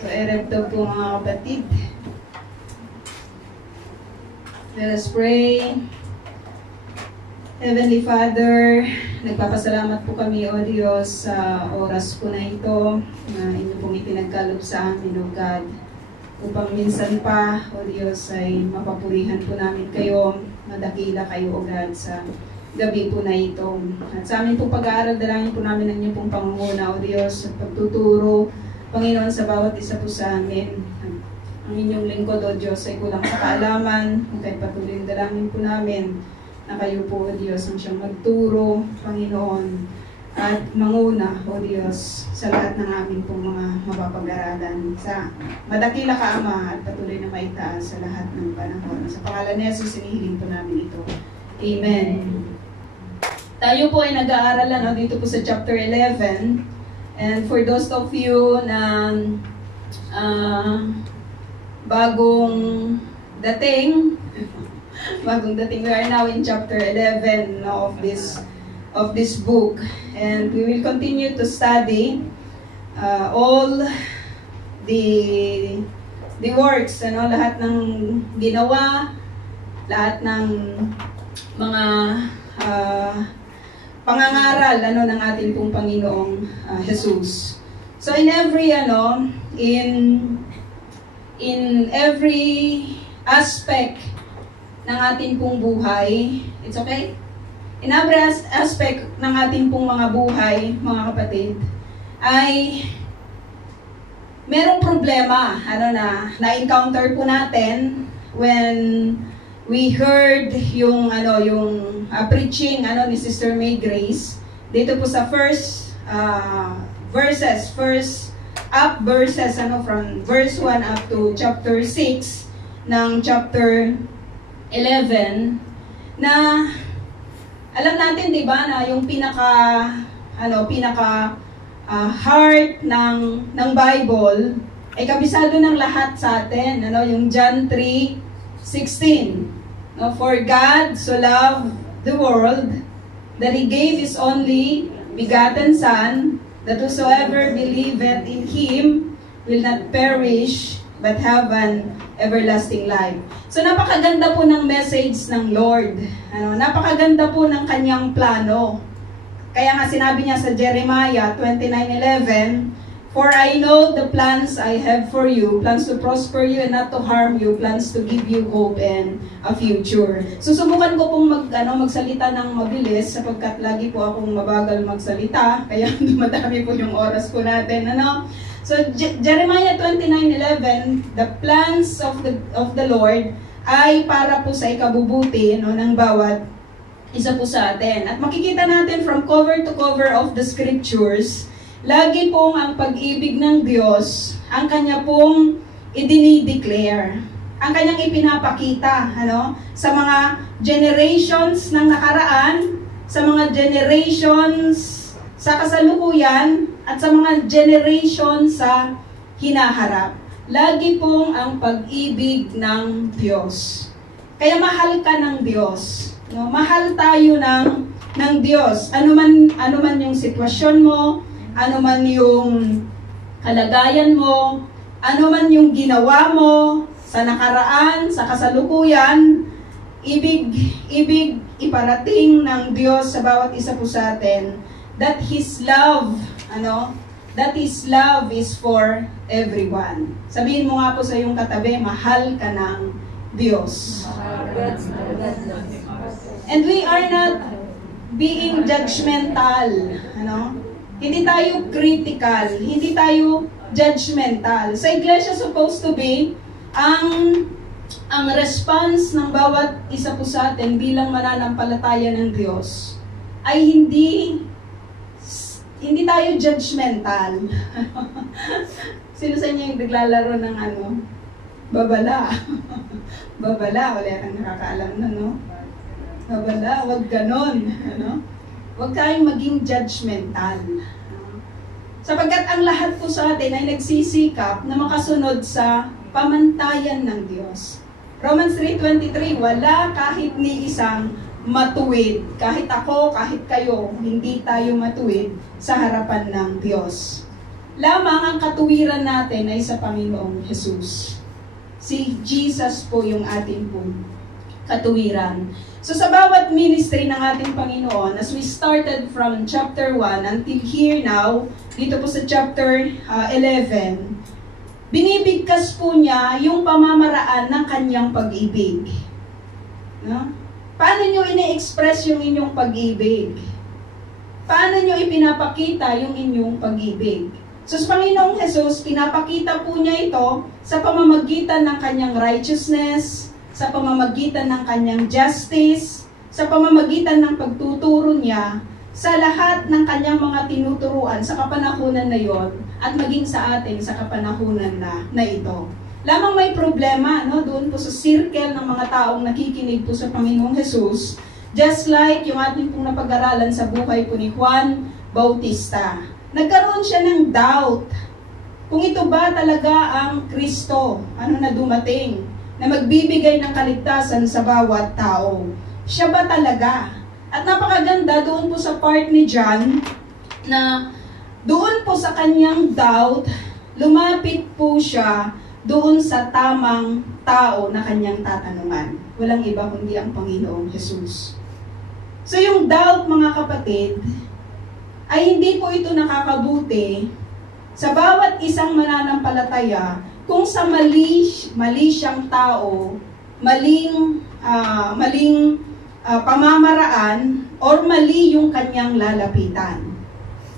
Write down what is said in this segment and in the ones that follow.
So, erecto po mga kapatid. Let us pray. Heavenly Father, nagpapasalamat po kami, O Diyos, sa oras po na ito na inyo pong ipinagkaloob sa amin, O God, upang minsan pa, O Diyos, ay mapapurihan po namin kayo, madakila kayo, O God, sa gabi po na ito. At sa amin pong pag-aaral, dalangin po namin ang inyong pong pangunguna, O Diyos, at pagtuturo, Panginoon, sa bawat isa po sa amin. Ang inyong lingkod, O Diyos, ay kulang sa kaalaman, kaya patuloy yung dalangin po namin na kayo po, O Diyos, ang siyang magturo, Panginoon, at manguna, O Diyos, sa lahat ng aming pong mga mapapag-aralan. Sa madakila ka, Ama, at patuloy na maitaas sa lahat ng panahon. Sa pangalan ni Jesus, sinihiling po namin ito. Amen. Tayo po ay nag-aaralan dito po sa chapter 11. And for those of you na bagong dating, we are now in chapter 11 of this book, and we will continue to study all the works, lahat ng ginawa, lahat ng mga pangangaral ng ating pong Panginoong Jesus. So in every in every aspect ng ating pong buhay, it's okay? In every aspect ng ating pong mga buhay, mga kapatid, ay merong problema na-encounter po natin when we heard yung preaching ni Sister May Grace dito po sa first verses from verse 1 up to chapter 6 ng chapter 11, na alam natin, di ba, na yung pinaka heart ng Bible ay kabisado ng lahat sa atin, yung John 3:16. For God so loved the world that He gave His only begotten Son, that whosoever believeth in Him will not perish but have an everlasting life. So napakaganda po ng message ng Lord. Napakaganda po ng kanyang plano. Kaya nga sinabi niya sa Jeremiah 29:11, "For I know the plans I have for you, plans to prosper you and not to harm you, plans to give you hope and a future." Susubukan ko pong magsalita ng mabilis sapagkat lagi po akong mabagal magsalita, kaya madami po yung oras po natin. So Jeremiah 29:11, the plans of the Lord ay para po sa ikabubuti ng bawat isa po sa atin. At makikita natin from cover to cover of the scriptures, lagi pong ang pag-ibig ng Diyos, ang Kanya pong idinideclare, ang Kanyang ipinapakita, sa mga generations ng nakaraan, sa mga generations sa kasalukuyan, at sa mga generations sa hinaharap. Lagi pong ang pag-ibig ng Diyos. Kaya mahal ka ng Diyos. Mahal tayo ng Diyos. Ano man yung sitwasyon mo, ano man yung kalagayan mo, ano man yung ginawa mo sa nakaraan, sa kasalukuyan, ibig iparating ng Diyos sa bawat isa po sa atin that His love, that His love is for everyone. Sabihin mo nga po sa iyong katabi, mahal ka ng Diyos. And we are not being judgmental, Hindi tayo critical, hindi tayo judgmental. Sa iglesia supposed to be, ang response ng bawat isa po sa atin bilang mananampalataya ng Diyos ay hindi tayo judgmental. Sino sa inyo yung naglalaro ng babala? Babala, wala kang nakakaalam na, Babala, wag ganon, Huwag tayong maging judgmental. Sapagkat ang lahat po sa atin ay nagsisikap na makasunod sa pamantayan ng Diyos. Romans 3:23, wala kahit ni isang matuwid. Kahit ako, kahit kayo, hindi tayo matuwid sa harapan ng Diyos. lamang ang katuwiran natin ay sa Panginoong Jesus. Si Jesus po yung ating po katuwiran. So sa bawat ministry ng ating Panginoon, as we started from chapter 1 until here now, dito po sa chapter 11, binibigkas po niya yung pamamaraan ng kanyang pag-ibig. No? Paano nyo ine-express yung inyong pag-ibig? Paano nyo ipinapakita yung inyong pag-ibig? So sa Panginoong Jesus, pinapakita po niya ito sa pamamagitan ng kanyang righteousness, sa pamamagitan ng kanyang justice, sa pamamagitan ng pagtuturo niya sa lahat ng kanyang mga tinuturuan sa kapanahunan na yon at maging sa atin sa kapanahunan na ito. Lamang may problema doon po sa circle ng mga taong nakikinig po sa Panginoong Jesus, just like yung ating pong napag-aralan sa buhay po ni Juan Bautista. Nagkaroon siya ng doubt kung ito ba talaga ang Kristo, na dumating, na magbibigay ng kaligtasan sa bawat tao. Siya ba talaga? At napakaganda doon po sa part ni John, na doon po sa kanyang doubt, lumapit po siya doon sa tamang tao na kanyang tatanungan. Walang iba kundi ang Panginoong Jesus. So yung doubt, mga kapatid, ay hindi po ito nakakabuti sa bawat isang mananampalataya kung sa mali siyang tao, maling pamamaraan, or mali yung kanyang lalapitan.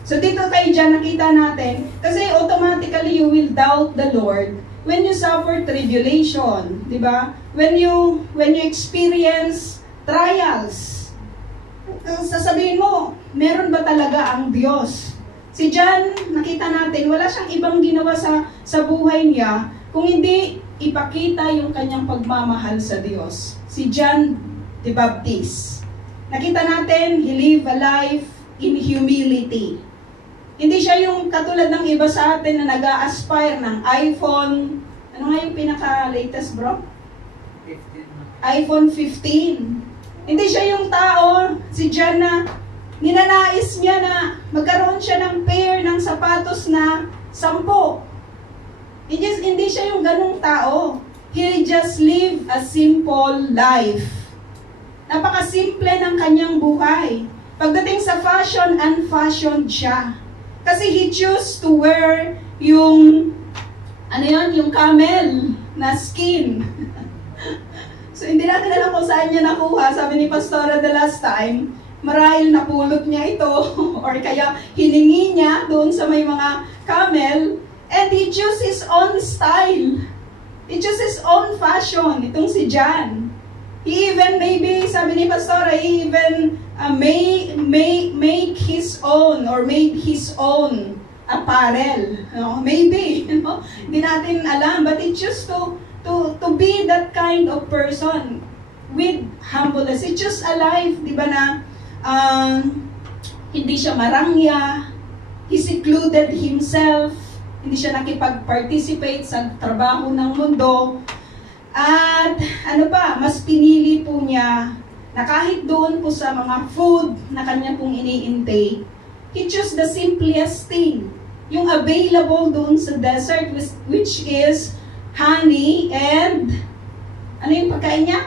So dito tayo dyan nakita natin, kasi automatically you will doubt the Lord when you suffer tribulation, di ba? When you experience trials, sasabihin mo, meron ba talaga ang Diyos? Si John, nakita natin, wala siyang ibang ginawa sa buhay niya kung hindi ipakita yung kanyang pagmamahal sa Diyos. Si John the Baptist. Nakita natin, he lived a life in humility. Hindi siya yung katulad ng iba sa atin na nag-a-aspire ng iPhone. Ano nga yung pinaka-latest, bro? 15. iPhone 15. Hindi siya yung tao, si John, na ninanais niya na magkaroon siya ng pair ng sapatos na 10. Hindi siya yung ganung tao. He just lived a simple life. Napakasimple ng kanyang buhay. Pagdating sa fashion, unfashioned siya. Kasi he chose to wear yung camel na skin. So, hindi natin alam kung saan niya nakuha. Sabi ni Pastora the last time, marahil napulot niya ito or kaya hiningi niya doon sa may mga camel, and he chose his own style. He chose his own fashion. Itong si John. He even, maybe, sabi ni Pastora, he even made his own or made his own apparel. Maybe, hindi natin alam, but he chose to be that kind of person with humbleness. He chose a life, di ba, na hindi siya marangya, he secluded himself, hindi siya nakipag-participate sa trabaho ng mundo, at mas pinili po niya na kahit doon po sa mga food na kanya pong ini-intake, he chose the simplest thing, yung available doon sa desert, which is honey and yung pagkain niya?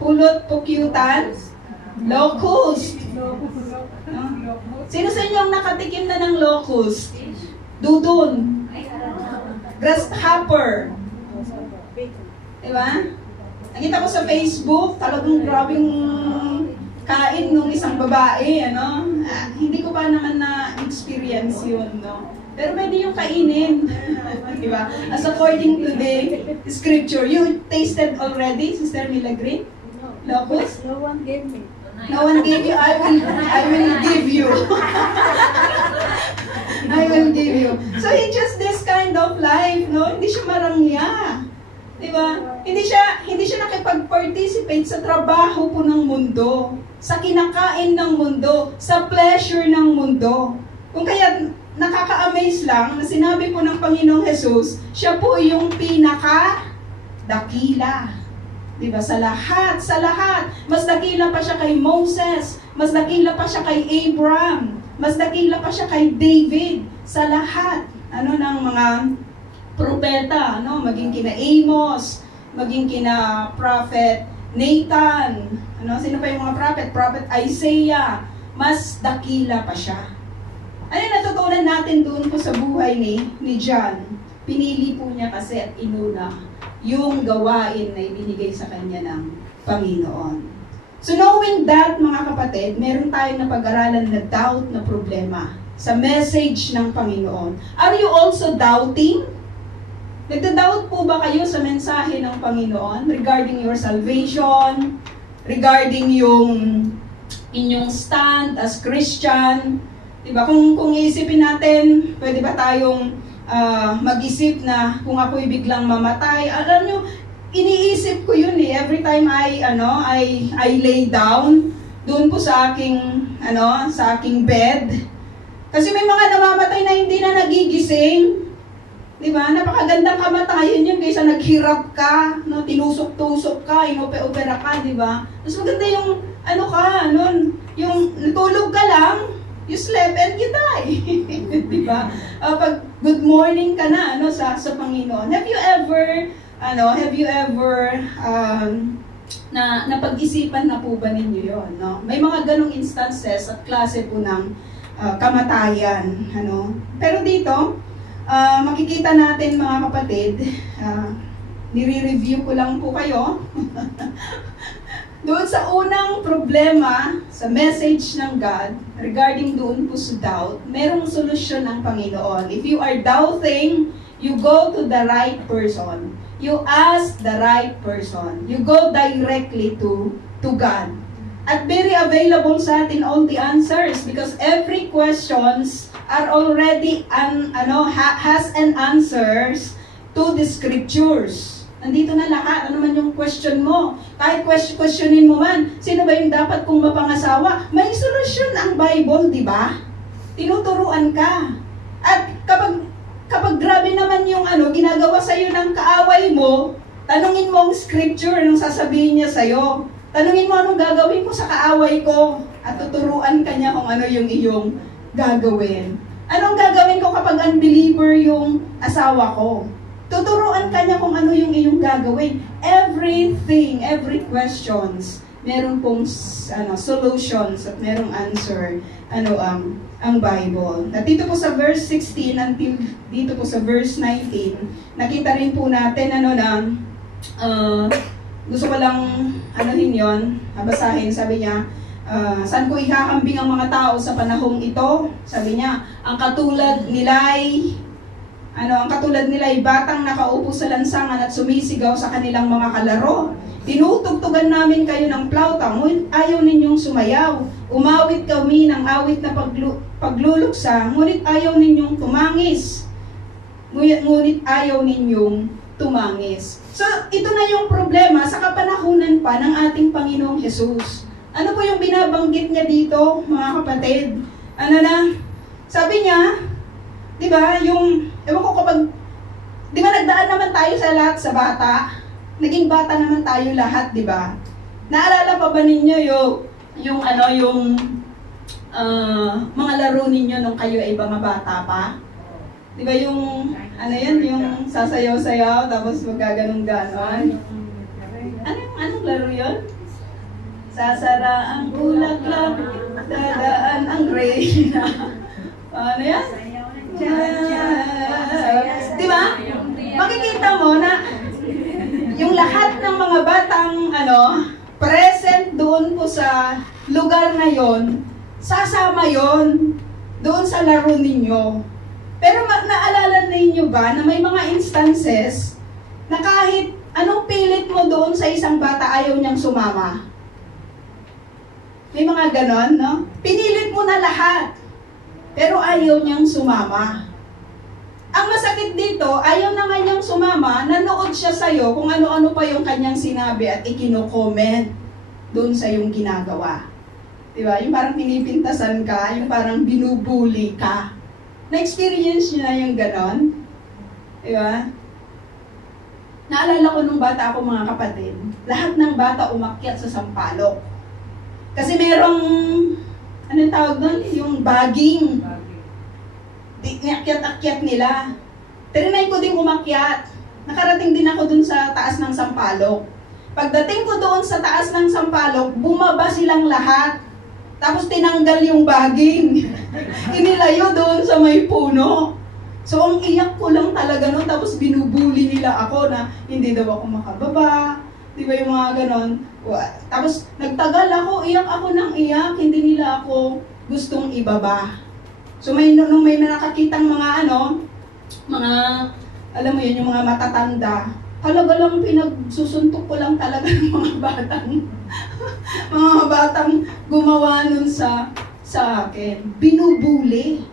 Pulot, pukyutan, locust. Sino sa inyo ang nakatikim na ng locust? Dudun. Grasshopper. Diba? Nakita ko sa Facebook, talagang grabing kain nung isang babae, hindi ko pa naman na-experience yun, Pero pwede yung kainin. Diba? As according to the scripture, you tasted already, Sister Milagre? Locust? No one gave me. No one gave you, I will give you. I will give you. So he just this kind of life, Hindi siya marangya. Diba? Hindi siya nakipag-participate sa trabaho po ng mundo, sa kinakain ng mundo, sa pleasure ng mundo. Kung kaya nakaka-amaze lang na sinabi po ng Panginoong Jesus, siya po yung pinaka-dakila. Diba? Sa lahat. Mas dakila pa siya kay Moses, mas dakila pa siya kay Abraham, mas dakila pa siya kay David. sa lahat ng mga propeta, maging kina Amos, maging kina Prophet Nathan, sino pa yung mga prophet? Prophet Isaiah, mas dakila pa siya. Ano yung natutunan natin doon po sa buhay ni John? Pinili po niya kasi at inuna yung gawain na ibinigay sa kanya ng Panginoon. So knowing that, mga kapatid, meron tayong napag-aralan na doubt na problema sa message ng Panginoon. Are you also doubting? Nagda-doubt po ba kayo sa mensahe ng Panginoon regarding your salvation, regarding yung inyong stand as Christian? Diba? Kung iisipin natin, pwede ba tayong mag-isip na kung ako'y biglang mamatay? Alam nyo, iniisip ko yun every time I lay down doon po sa aking bed. Kasi may mga namamatay na hindi na nagigising. Diba? Napakagandang kamatayan yun kaysa naghirap ka, tinusok-tusok ka, inope-opera ka, diba? Mas maganda yung yung natulog ka lang, you slept and you die. Diba? Pag good morning ka na sa Panginoon. Have you ever napag-isipan na po ba ninyo yun? No? May mga ganong instances at klase po ng kamatayan. Pero dito, makikita natin mga kapatid, nire-review ko lang po kayo. Doon sa unang problema sa message ng God regarding doon po sa doubt, merong solusyon ng Panginoon. If you are doubting, you go to the right person. You ask the right person. You go directly to God. At very available sa atin all the answers because every questions are already has an answers to the scriptures. Nandito na lahat. Ano man yung question mo. Kahit questionin mo man, sino ba yung dapat kong mapangasawa? May solusyon ang Bible, di ba? Tinuturuan ka. At kapag grabe naman yung ginagawa sa'yo ng kaaway mo, tanungin mo ang scripture, anong sasabihin niya sa'yo. Tanungin mo anong gagawin ko sa kaaway ko at tuturuan ka niya kung ano yung iyong gagawin. Anong gagawin ko kapag unbeliever yung asawa ko? Tuturuan ka niya kung ano yung iyong gagawin. Everything, every questions, meron pong solutions at merong answer ang Bible. At dito po sa verse 16 until dito po sa verse 19, nakita rin po natin gusto ko lang yun, basahin, sabi niya, saan ko ikakambing ang mga tao sa panahong ito? Sabi niya, ang katulad nila'y batang nakaupo sa lansangan at sumisigaw sa kanilang mga kalaro. Tinutugtugan namin kayo ng plauta, ngunit ayaw ninyong sumayaw. Umawit kami ng awit na pagluluksa, ngunit ayaw ninyong tumangis. Ngunit ayaw ninyong tumangis. So, ito na yung problema sa kapanahunan pa ng ating Panginoong Jesus. Ano po yung binabanggit niya dito, mga kapatid? Sabi niya, di ba, ewan ko kapag, di ba nagdaan naman tayo sa lahat sa bata? Naging bata naman tayo lahat, di ba? Naalala pa ba ninyo yung mga laro ninyo nung kayo ay mga bata pa? Di ba yung sasayaw-sayaw, tapos maggaganong-ganon? Anong laro yun? Sasara ang bulaklak, dadaan ang reyna. Ano yan? Di ba? Makikita mo na yung lahat ng mga batang present doon po sa lugar na yon, sasama yon doon sa laro ninyo. Pero naalala ninyo ba na may mga instances na kahit anong pilit mo doon sa isang bata, ayaw niyang sumama? May mga ganon, no? Pinilit mo na lahat, pero ayaw niyang sumama. Ang masakit dito, ayaw na nga niyang sumama, nanood siya sa'yo kung ano-ano pa yung kanyang sinabi at ikino-comment doon sa yung ginagawa. Diba? Yung parang pinipintasan ka, yung parang binubuli ka. Na-experience niyo na yung ganon? Diba? Naalala ko nung bata ako, mga kapatid, lahat ng bata umakyat sa sampalok. Kasi merong, anong tawag doon? Yung bagging. inakyat-akyat nila. Trinay ko din umakyat. Nakarating din ako dun sa taas ng Sampalok. Pagdating ko doon sa taas ng Sampalok, bumaba silang lahat. Tapos tinanggal yung baging. Inilayo doon sa may puno. So ang iyak ko lang talaga no, tapos binubuli nila ako na hindi daw ako makababa. Di ba yung mga ganon? Tapos nagtagal ako, iyak ako ng iyak, hindi nila ako gustong ibaba. So nung may nakakitang mga mga, alam mo yun, yung mga matatanda, talaga lang pinagsusuntok ko lang talaga ng mga batang gumawa nun sa akin. Binubuli.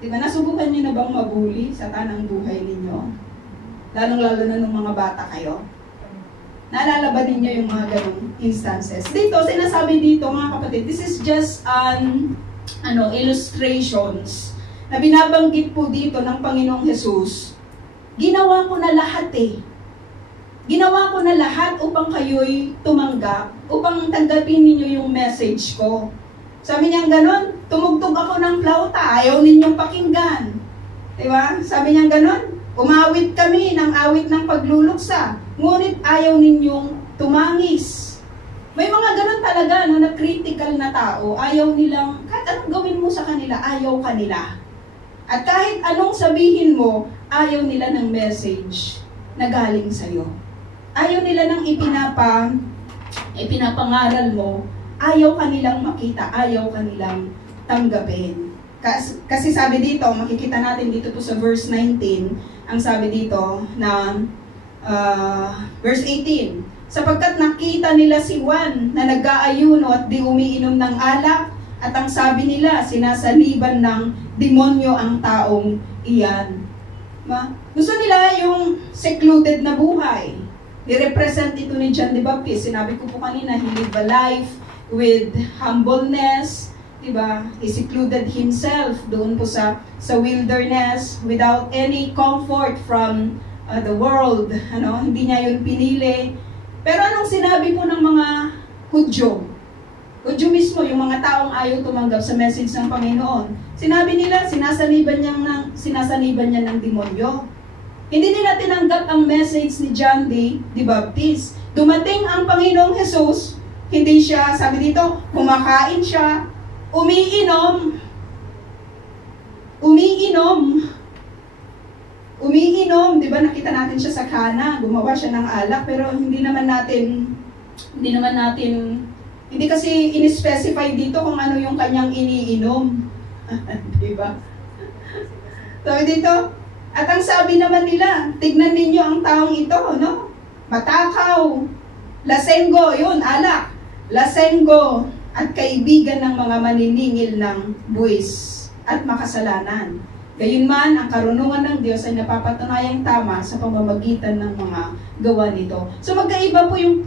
Diba, nasubukan niyo na bang mabuli sa tanang buhay ninyo? Lalong-lalo na nung mga bata kayo. Naalala ba ninyo yung mga ganong instances? Dito, sinasabi dito mga kapatid, this is just illustrations na binabanggit po dito ng Panginoong Jesus. Ginawa ko na lahat eh. Ginawa ko na lahat upang kayo'y tumanggap, upang tanggapin ninyo yung message ko. Sabi niya ganon, tumugtog ako ng flauta, ayaw ninyong pakinggan. Diba? Sabi niya ganon, umawit kami ng awit ng pagluluksa, ngunit ayaw ninyong tumangis. May mga ganon talaga na critical na tao, ayaw nilang, kahit anong gawin mo sa kanila, ayaw kanila. At kahit anong sabihin mo, ayaw nila ng message na galing sa'yo. Ayaw nila ng ipinapangaral mo, ayaw kanilang makita, ayaw kanilang tanggapin. Kasi sabi dito, makikita natin dito po sa verse 19, ang sabi dito na verse 18, sapagkat nakita nila si Juan na nag-aayuno at di umiinom ng alak, at ang sabi nila, sinasaliban ng demonyo ang taong iyan. Gusto nila yung secluded na buhay. I-represent ito ni John the Baptist. Sinabi ko po kanina, he lived a life with humbleness, diba? He secluded himself doon po sa wilderness without any comfort from the world. Hindi niya yun pinili. Pero anong sinabi po ng mga Hudyo? Hudyo mismo, yung mga taong ayaw tumanggap sa message ng Panginoon. Sinabi nila, sinasaniban niya ng demonyo. Hindi nila tinanggap ang message ni John the Baptist. Dumating ang Panginoong Jesus, hindi siya, sabi dito, kumakain siya, umiinom, di ba nakita natin siya sa Kana, gumawa siya ng alak, pero hindi kasi in-specify dito kung ano yung kanyang iniinom. Di ba? Sabi dito, at ang sabi naman nila, tignan ninyo ang taong ito, matakaw, lasenggo, yun, alak, lasenggo, at kaibigan ng mga maniningil ng buwis at makasalanan. Gayunman, ang karunungan ng Diyos ay napapatunayang tama sa pamamagitan ng mga gawa nito. So magkaiba po yung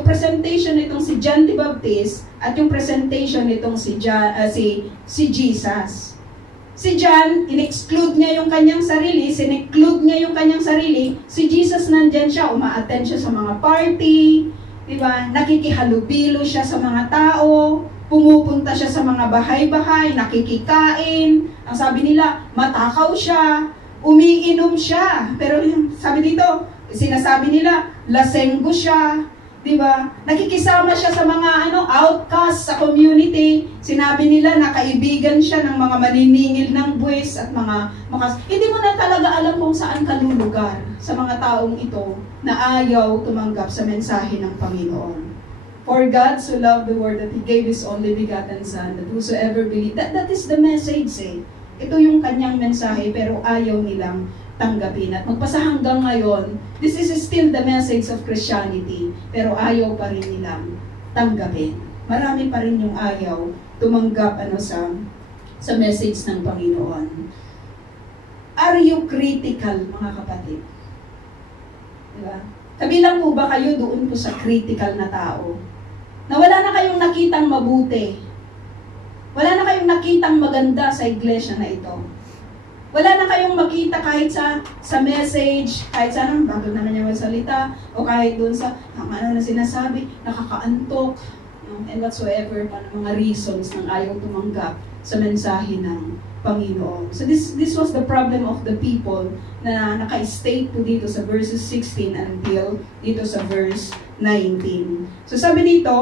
presentation nitong si John the Baptist at yung presentation nitong si Jesus. Si John, in-exclude niya yung kanyang sarili, sineclude niya yung kanyang sarili. Si Jesus nandyan siya, uma-attend siya sa mga party, diba? Nakikihalubilo siya sa mga tao, pumupunta siya sa mga bahay-bahay, nakikikain. Ang sabi nila, matakaw siya, umiinom siya. Pero sabi dito, sinasabi nila, lasenggo siya. Diba? Nakikisama siya sa mga outcast sa community. Sinabi nila na kaibigan siya ng mga maniningil ng buwis at mga hindi mo na talaga alam kung saan ka lulugar sa mga taong ito na ayaw tumanggap sa mensahe ng Panginoon. For God so loved the world that He gave His only begotten Son, that whosoever believe, that is the message eh. Ito yung kanyang mensahe pero ayaw nilang tanggapin. At magpasa hanggang ngayon, this is still the message of Christianity, pero ayaw pa rin nilang tanggapin. Marami pa rin yung ayaw tumanggap sa message ng Panginoon. Are you critical, mga kapatid? Diba? Kabilang po ba kayo doon po sa critical na tao? Na wala na kayong nakitang mabuti. Wala na kayong nakitang maganda sa iglesia na ito. Wala na kayong makita kahit sa message, kahit sa bago naman niya magsalita, o kahit doon sa na sinasabi, nakakaantok, and whatsoever, mga reasons ng ayaw tumanggap sa mensahe ng Panginoon. So this was the problem of the people na naka-state po dito sa verses 16 until dito sa verse 19. So sabi dito,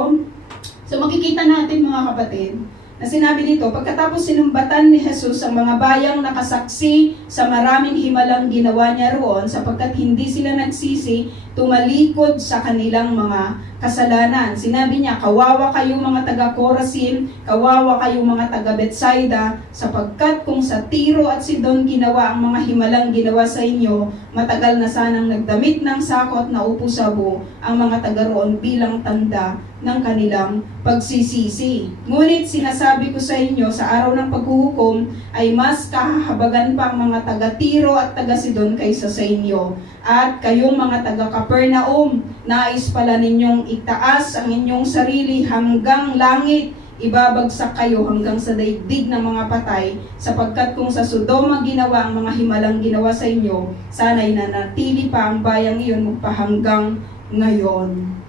so makikita natin mga kapatid, na sinabi dito, pagkatapos sinumbatan ni Jesus ang mga bayang nakasaksi sa maraming himalang ginawa niya roon, sapagkat hindi sila nagsisi, tumalikod sa kanilang mga kasalanan. Sinabi niya, kawawa kayo mga taga-Corazin, kawawa kayo mga taga-Bethsaida, sapagkat kung sa Tiro at Sidon ginawa ang mga himalang ginawa sa inyo, matagal na sanang nagdamit ng sakot na upo sa buo ang mga taga roon bilang tanda ng kanilang pagsisisi. Ngunit sinasabi ko sa inyo, sa araw ng paghuhukom ay mas kahahabagan pa ang mga taga-Tiro at taga-Sidon kaysa sa inyo. At kayong mga taga-Capernaum, nais pala ninyong itaas ang inyong sarili hanggang langit, ibabagsak kayo hanggang sa daigdig ng mga patay, sapagkat kung sa Sodoma ginawa ang mga himalang ginawa sa inyo, sana'y nanatili pa ang bayang iyon magpahanggang ngayon.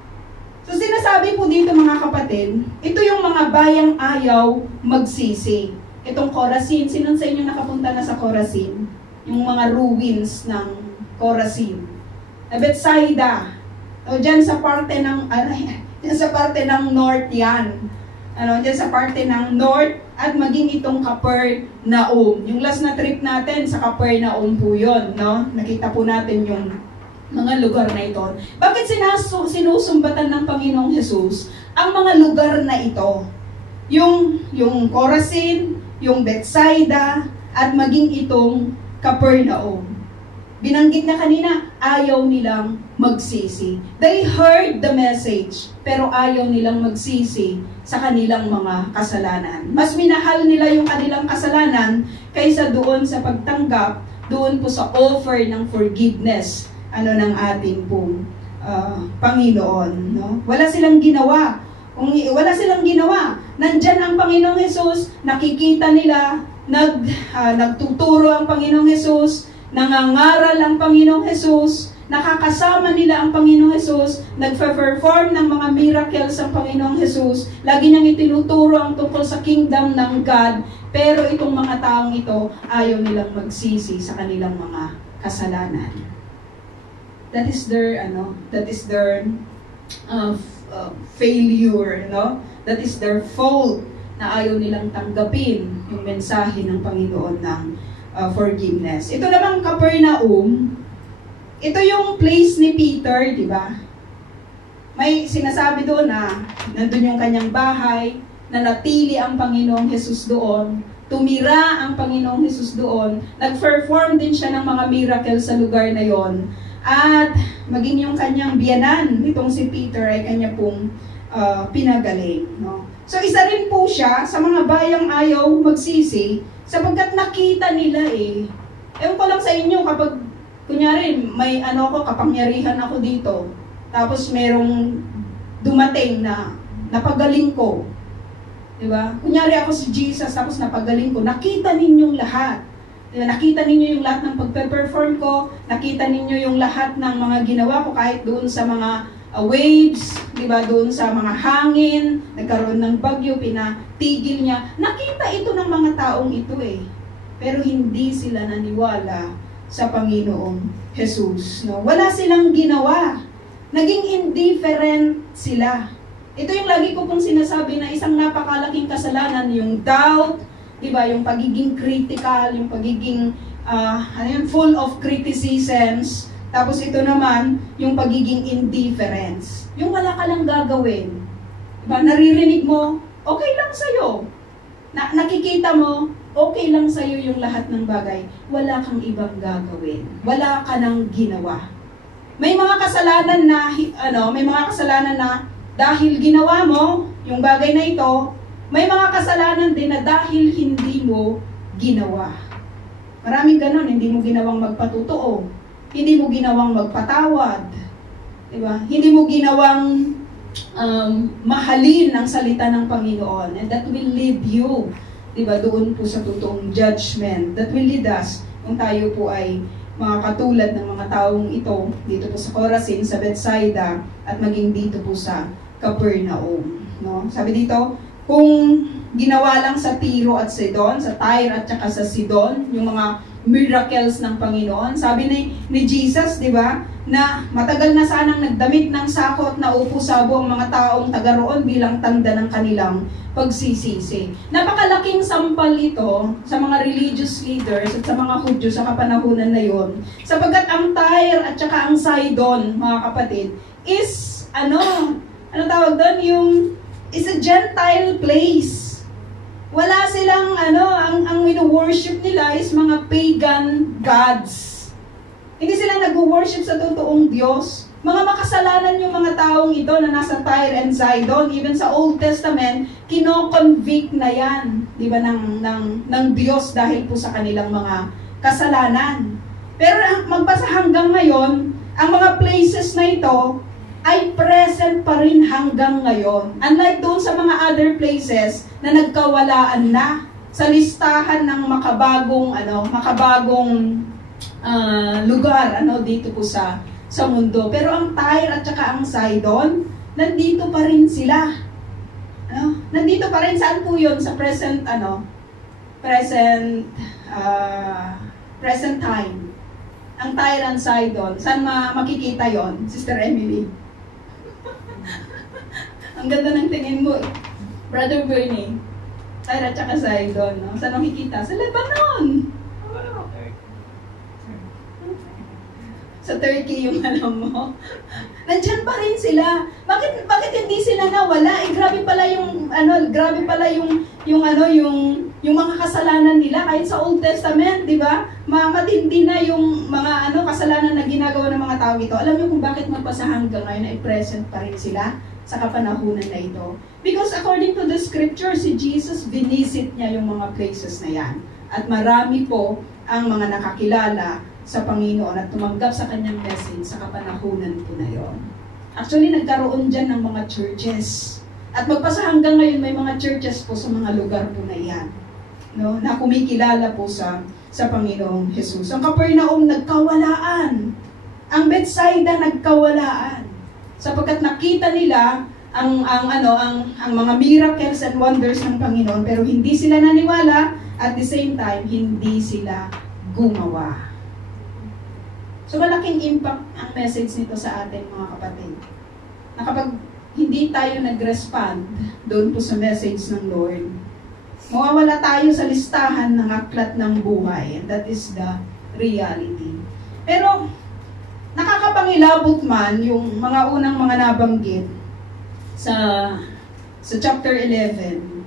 So sinasabi po dito mga kapatid, ito yung mga bayang ayaw magsisi. Itong Corazin, sino sa inyo nakapunta na sa Corazin? Yung mga ruins ng Corazin. Bethsaida. O dyan sa parte ng dyan sa parte ng north yan. Dyan sa parte ng north at maging itong Capernaum. Yung last na trip natin sa Capernaum po yun, no? Nakita po natin yung mga lugar na ito. Bakit sinusumbatan ng Panginoong Jesus ang mga lugar na ito? Yung Corazin, yung Bethsaida, at maging itong Capernaum. Binanggit na kanina, ayaw nilang magsisi. They heard the message, pero ayaw nilang magsisi sa kanilang mga kasalanan. Mas minahal nila yung kanilang kasalanan kaysa doon sa pagtanggap, doon po sa offer ng forgiveness ng ating pong Panginoon. No? Wala silang ginawa. Kung wala silang ginawa, nandyan ang Panginoong Jesus, nakikita nila, nagtuturo ang Panginoong Jesus, nangangaral ang Panginoong Jesus, nakakasama nila ang Panginoong Jesus, nagpe-perform ng mga miracles ang Panginoong Jesus, lagi niyang itinuturo ang tungkol sa kingdom ng God, pero itong mga taong ito, ayaw nilang magsisi sa kanilang mga kasalanan. That is their failure, no? That is their fault na ayaw nilang tanggapin yung mensahe ng Panginoon ng forgiveness. Ito namang Capernaum, ito yung place ni Peter, di ba? May sinasabi doon na nandun yung kanyang bahay, na natili ang Panginoong Jesus doon, tumira ang Panginoong Jesus doon, nag-perform din siya ng mga miracles sa lugar na yon. At maging yung kanyang biyanan, nitong si Peter ay kanya pong pinagaling. No? So isa rin po siya sa mga bayang ayaw magsisi sapagkat nakita nila ewan ko lang sa inyo kapag kunyari may kapangyarihan ako dito tapos merong dumating na napagaling ko. Diba? Kunyari ako si Jesus tapos napagaling ko, nakita ninyong lahat. Nakita ninyo yung lahat ng pagpe-perform ko, nakita ninyo yung lahat ng mga ginawa ko kahit doon sa mga waves, di ba, doon sa mga hangin, nagkaroon ng bagyo, pinatigil niya. Nakita ito ng mga taong ito Pero hindi sila naniwala sa Panginoong Jesus. No? Wala silang ginawa. Naging indifferent sila. Ito yung lagi ko pong sinasabi na isang napakalaking kasalanan, yung doubt, diba, yung pagiging critical, yung pagiging full of criticisms. Tapos ito naman, yung pagiging indifference. Yung wala ka lang gagawin. Diba, naririnig mo, okay lang sa'yo. Nakikita mo, okay lang sa'yo yung lahat ng bagay. Wala kang ibang gagawin. Wala ka nang ginawa. May mga kasalanan na dahil ginawa mo yung bagay na ito, may mga kasalanan din na dahil hindi mo ginawa. Maraming ganon, hindi mo ginawang magpatutuo. Hindi mo ginawang magpatawad. Diba? Hindi mo ginawang mahalin ang salita ng Panginoon. And that will lead you, diba, doon po sa totoong judgment. That will lead us kung tayo po ay mga katulad ng mga taong ito, dito po sa Corazin, sa Bethsaida, at maging dito po sa Capernaum. No? Sabi dito, kung ginawa lang sa Tiro at Sidon, sa Tyre at saka sa Sidon, yung mga miracles ng Panginoon. Sabi ni Jesus, di ba, na matagal na sanang nagdamit ng sako at naupo sabo ang mga taong taga roon bilang tanda ng kanilang pagsisisi. Napakalaking sampal ito sa mga religious leaders at sa mga Hudyo sa kapanahunan na yon. Sapagkat ang Tyre at saka ang Sidon, mga kapatid, is, ano tawag doon? Is a Gentile place. Wala silang, ang wino-worship nila is mga pagan gods. Hindi sila nag-worship sa totoong Diyos. Mga makasalanan yung mga taong ito na nasa Tyre and Sidon. Even sa Old Testament, kino-convict na yan, di ba, ng Diyos dahil po sa kanilang mga kasalanan. Pero magpasa hanggang ngayon, ang mga places na ito ay present pa rin hanggang ngayon. Unlike doon sa mga other places na nagkawalaan na sa listahan ng makabagong lugar dito po sa mundo. Pero ang Tyre at saka ang Sidon, nandito pa rin sila. Nandito pa rin. Saan po 'yon? Sa present time. Ang Tyre and Sidon, saan makikita 'yon, Sister Emily? Ang ganda ng tingin mo, Brother Bernie. Tyre at saka Sidon, no? Saan makikita? Sa Lebanon. Sa Turkey yung alam mo. Nandiyan pa rin sila. Bakit hindi sila nawala? Grabe pala yung mga kasalanan nila kahit sa Old Testament, di ba? Matindi na yung mga kasalanan na ginagawa ng mga tao ito. Alam niyo kung bakit magpasa hanggang ngayon ay present pa rin sila sa kapanahunan na ito? Because according to the scripture, si Jesus binisit niya yung mga places na yan. At marami po ang mga nakakilala sa Panginoon at tumanggap sa kanyang message sa kapanahunan po na yon. Actually, nagkaroon dyan ng mga churches. At magpasa hanggang ngayon, may mga churches po sa mga lugar po na yan. Na kumikilala po sa Panginoong Jesus. Ang Capernaum, nagkawalaan. Ang Bethsaida, nagkawalaan. Sapagkat nakita nila ang mga miracles and wonders ng Panginoon, pero hindi sila naniwala, at the same time, hindi sila gumawa. So malaking impact ang message nito sa atin, mga kapatid. Na kapag hindi tayo nag-respond doon po sa message ng Lord, mawawala tayo sa listahan ng aklat ng buhay. And that is the reality. Pero nakakapangilabot man yung mga unang mga nabanggit sa chapter 11.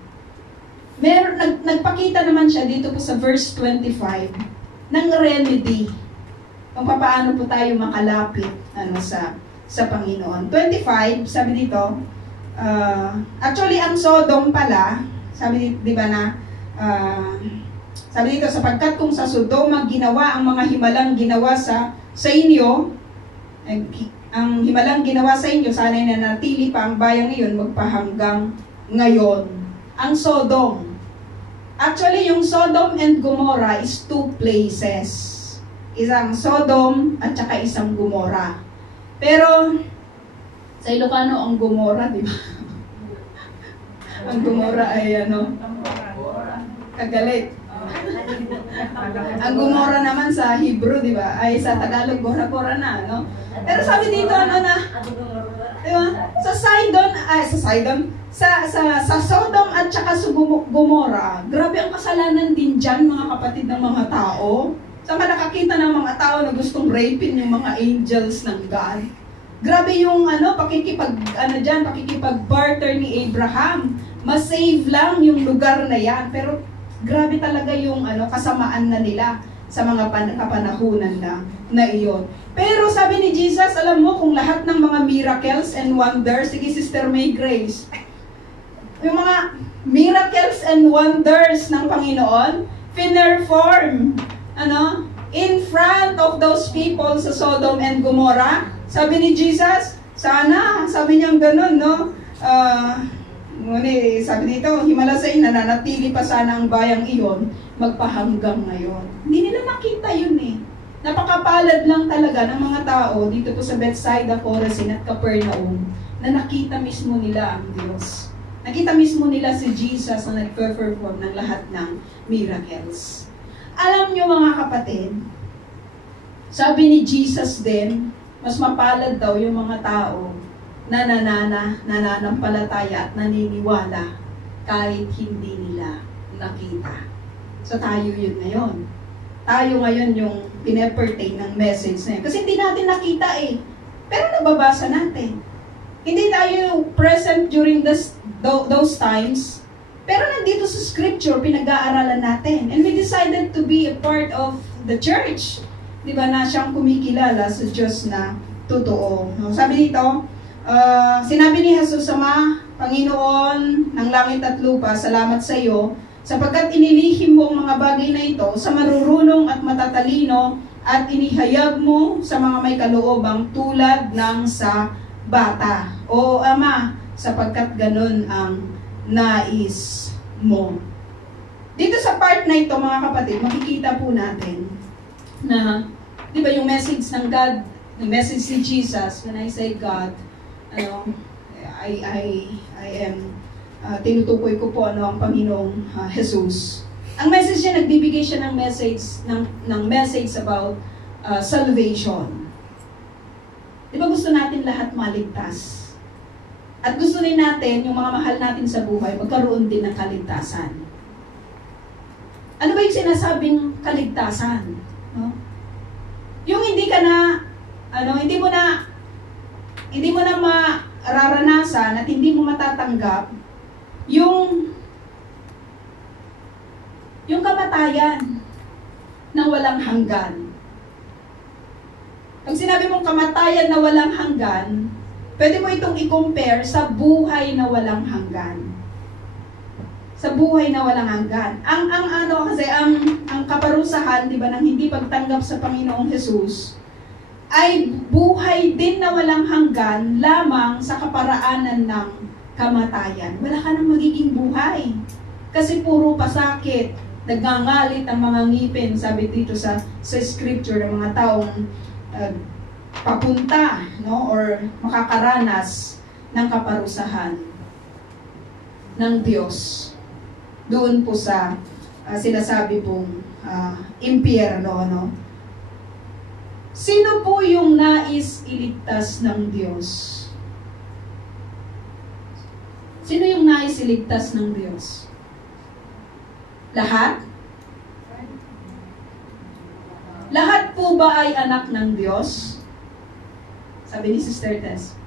Nagpakita naman siya dito po sa verse 25 ng remedy kung paano po tayo makalapit sa Panginoon. 25, sabi dito, actually ang Sodom pala, sabi di ba na, sabi dito, sapagkat kung sa Sodoma ginawa ang mga himalang ginawa sa inyo, ang himalang ginawa sa inyo, sana'y nanatili pa ang bayang iyon magpahanggang ngayon. Ang Sodom. Actually, yung Sodom and Gomorrah is two places. Isang Sodom at saka isang Gomorrah. Pero, sa Ilocano, ang Gomorrah, di ba? Ang Gomorrah ay kagalit. Ang Gomorrah naman sa Hebrew, di ba? Ay sa Tagalog, Gora-Gora na, no? Pero sabi dito, di ba? Sa Sodom at saka sa Gomorrah, grabe ang kasalanan din dyan, mga kapatid ng mga tao. Saan ka nakakita ng mga tao na gustong rapin yung mga angels ng God? Grabe yung pakikipag-barter ni Abraham. Mas-save lang yung lugar na yan. Pero grabe talaga yung kasamaan na nila sa mga kapanahunan na iyon. Pero sabi ni Jesus, alam mo kung lahat ng mga miracles and wonders, sige Sister May Grace, yung mga miracles and wonders ng Panginoon, pinerform in front of those people sa Sodom and Gomorrah. Sabi ni Jesus, sana, sabi niya ganun, no? Sabi dito, himala sa ina, nanatili pa sana ang bayang iyon, magpahanggang ngayon. Hindi nila nakita yun eh. Napakapalad lang talaga ng mga tao dito po sa Bethsaida, Chorazin at Capernaum na nakita mismo nila ang Diyos. Nakita mismo nila si Jesus na nag-perform ng lahat ng miracles. Alam nyo mga kapatid, sabi ni Jesus din, mas mapalad daw yung mga tao na nananampalataya at naniniwala kahit hindi nila nakita. So tayo yun ngayon. Tayo ngayon yung pinepertain ng message na yun. Kasi hindi natin nakita eh. Pero nababasa natin. Hindi tayo present during those times. Pero nandito sa scripture, pinag-aaralan natin. And we decided to be a part of the church. Di ba na siyang kumikilala sa Diyos na totoo. Sabi dito, sinabi ni Jesus Ama, Panginoon ng langit at lupa, salamat sa iyo, sapagkat inilihim mo ang mga bagay na ito sa marurunong at matatalino at inihayag mo sa mga may kaloobang tulad ng sa bata. O Ama, sapagkat ganun ang nais mo. Dito sa part na ito, mga kapatid, makikita po natin na, di ba yung message ng God, yung message ni Jesus, when I say God, I am, tinutukoy ko po ang Panginoong Jesus. Ang message niya, nagbibigay siya ng message about salvation. Di ba gusto natin lahat maligtas? At gusto rin natin, yung mga mahal natin sa buhay, magkaroon din ng kaligtasan. Ano ba yung sinasabing kaligtasan? No? Yung hindi ka na, hindi mo na mararanasan at hindi mo matatanggap yung kamatayan na walang hanggan. Pag sinabi mong kamatayan na walang hanggan, pwede mo itong i-compare sa buhay na walang hanggan. Sa buhay na walang hanggan. Ang kaparusahan, di ba, ng hindi pagtanggap sa Panginoong Jesus, ay buhay din na walang hanggan lamang sa kaparaanan ng kamatayan. Wala ka nang magiging buhay. Kasi puro pasakit, nagngangalit ang mga ngipin, sabi dito sa scripture, ng mga taong papunta, no, or makakaranas ng kaparusahan ng Diyos. Doon po sa sinasabi pong impyerno, no? Sino po yung nais iligtas ng Diyos? Sino yung nais iligtas ng Diyos? Lahat? Lahat po ba ay anak ng Diyos? Sabi ni Sister Tess.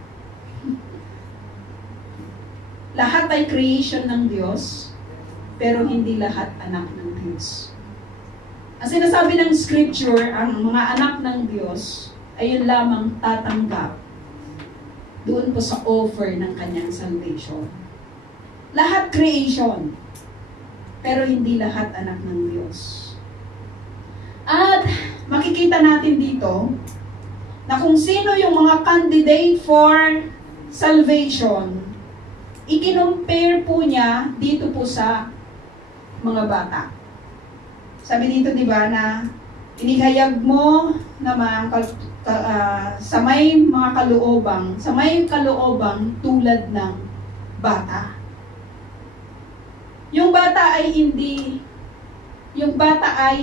Lahat ay creation ng Diyos, pero hindi lahat anak ng Diyos. Ang sinasabi ng scripture, ang mga anak ng Diyos, ay yun lamang tatanggap doon po sa offer ng kanyang salvation. Lahat creation, pero hindi lahat anak ng Diyos. At makikita natin dito na kung sino yung mga candidate for salvation, i-compare po niya dito po sa mga bata. Sabi dito, di ba, na inihayag mo na sa may mga kaloobang tulad ng bata. Yung bata ay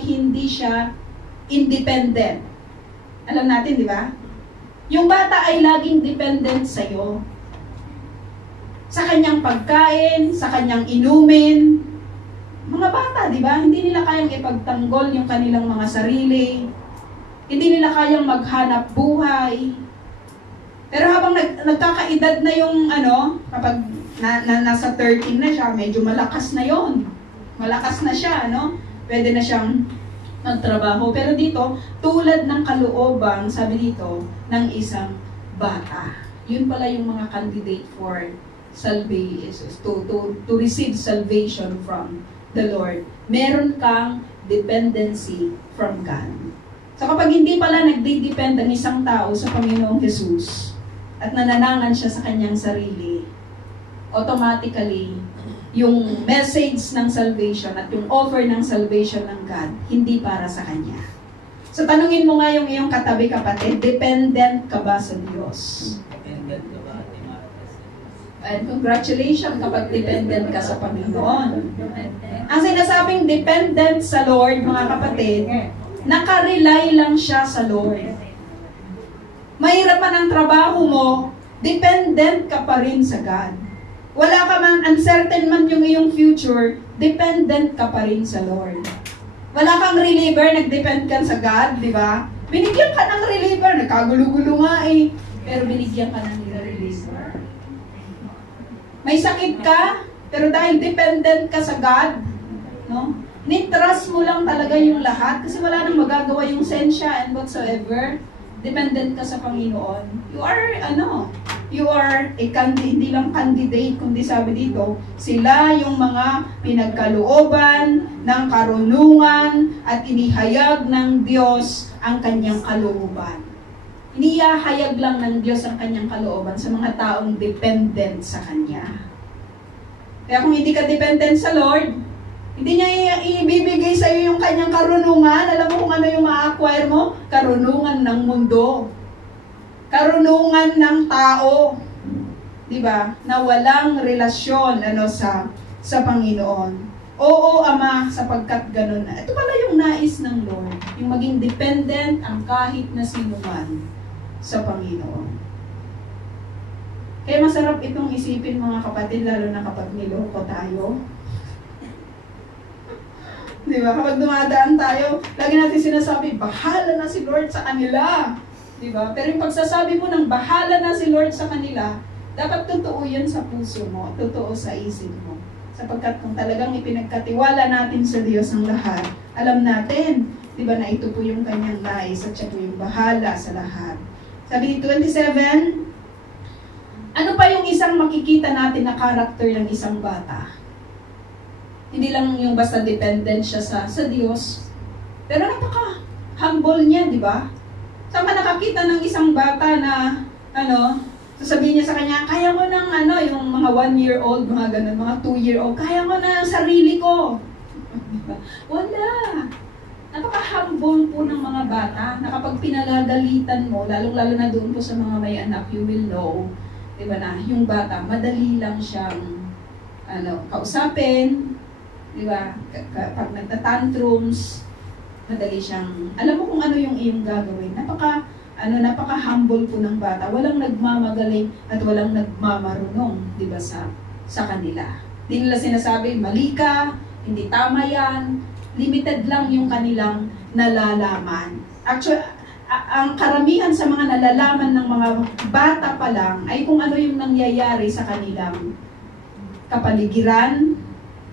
hindi siya independent. Alam natin, di ba? Yung bata ay laging dependent sa iyo. Sa kanyang pagkain, sa kanyang inumin. Mga bata, di ba? Hindi nila kayang ipagtanggol yung kanilang mga sarili. Hindi nila kayang maghanap buhay. Pero habang nagkakaedad na yung kapag nasa 13 na siya, medyo malakas na yon. Malakas na siya, Pwede na siyang magtrabaho. Pero dito, tulad ng kalooban, sabi dito, ng isang bata. Yun pala yung mga candidate for salvation, to receive salvation from the Lord. Meron kang dependency from God. So kapag hindi pala nagdi-depend ang isang tao sa Panginoong Jesus at nananangan siya sa kanyang sarili, automatically, yung message ng salvation at yung offer ng salvation ng God, hindi para sa kanya. So tanungin mo nga yung iyong katabi kapatid, dependent ka ba sa Diyos? Dependent ka ba, Ate Marcos? And congratulations kapag dependent ka sa Panginoon. Ang sinasabing dependent sa Lord, mga kapatid, nakarely lang siya sa Lord. Mahirap man ang trabaho mo, dependent ka pa rin sa God. Wala ka man, uncertain man yung iyong future, dependent ka pa rin sa Lord. Wala kang reliever, nag-depend ka sa God, di ba? Binigyan ka ng reliever, nagkagulo-gulo nga eh. Pero binigyan ka ng reliever. May sakit ka, pero dahil dependent ka sa God, no? Ni-trust mo lang talaga yung lahat kasi wala nang magagawa yung sensya and whatsoever. Dependent ka sa Panginoon. You are hindi lang candidate, kundi sabi dito, sila yung mga pinagkalooban ng karunungan at inihayag ng Diyos ang kanyang kalooban. Inihayag lang ng Diyos ang kanyang kalooban sa mga taong dependent sa Kanya. Kaya kung hindi ka dependent sa Lord, hindi niya ibibigay sa iyo yung kanyang karunungan. Alam mo kung ano yung ma-acquire mo? Karunungan ng mundo. Karunungan ng tao. Diba? Na walang relasyon sa Panginoon. Oo, Ama, sapagkat ganun. Ito pala yung nais ng Lord. Yung maging dependent ang kahit na sino man sa Panginoon. Kaya masarap itong isipin, mga kapatid, lalo na kapag niloko tayo. Di ba? Kapag dumadaan tayo, lagi natin sinasabi, bahala na si Lord sa kanila. Di ba? Pero yung pagsasabi mo ng bahala na si Lord sa kanila, dapat totoo yan sa puso mo, totoo sa isip mo. Sapagkat kung talagang ipinagkatiwala natin sa Diyos ang lahat, alam natin, di ba, na ito po yung kanyang nais at siya po yung bahala sa lahat. Sabi ni 27, ano pa yung isang makikita natin na karakter ng isang bata? Hindi lang yung basta dependent siya sa Diyos. Pero napaka-humble niya, di ba? Saan ka nakakita ng isang bata na, sasabihin niya sa kanya, kaya mo ng yung mga 1-year-old, mga ganun, mga 2-year-old, kaya mo na sarili ko. Wala. Napaka-humble po ng mga bata na kapag pinagagalitan mo, lalong-lalo na doon po sa mga may anak, you will know, di ba na, yung bata, madali lang siyang kausapin, di ba? Pag nagtatantrums, madali siyang, alam mo kung ano yung iyong gagawin. Napaka-humble po ng bata. Walang nagmamagaling at walang nagmamarunong, di ba, sa kanila. Di nila sinasabi, mali ka, hindi tama yan. Limited lang yung kanilang nalalaman. Actually, ang karamihan sa mga nalalaman ng mga bata pa lang ay kung ano yung nangyayari sa kanilang kapaligiran,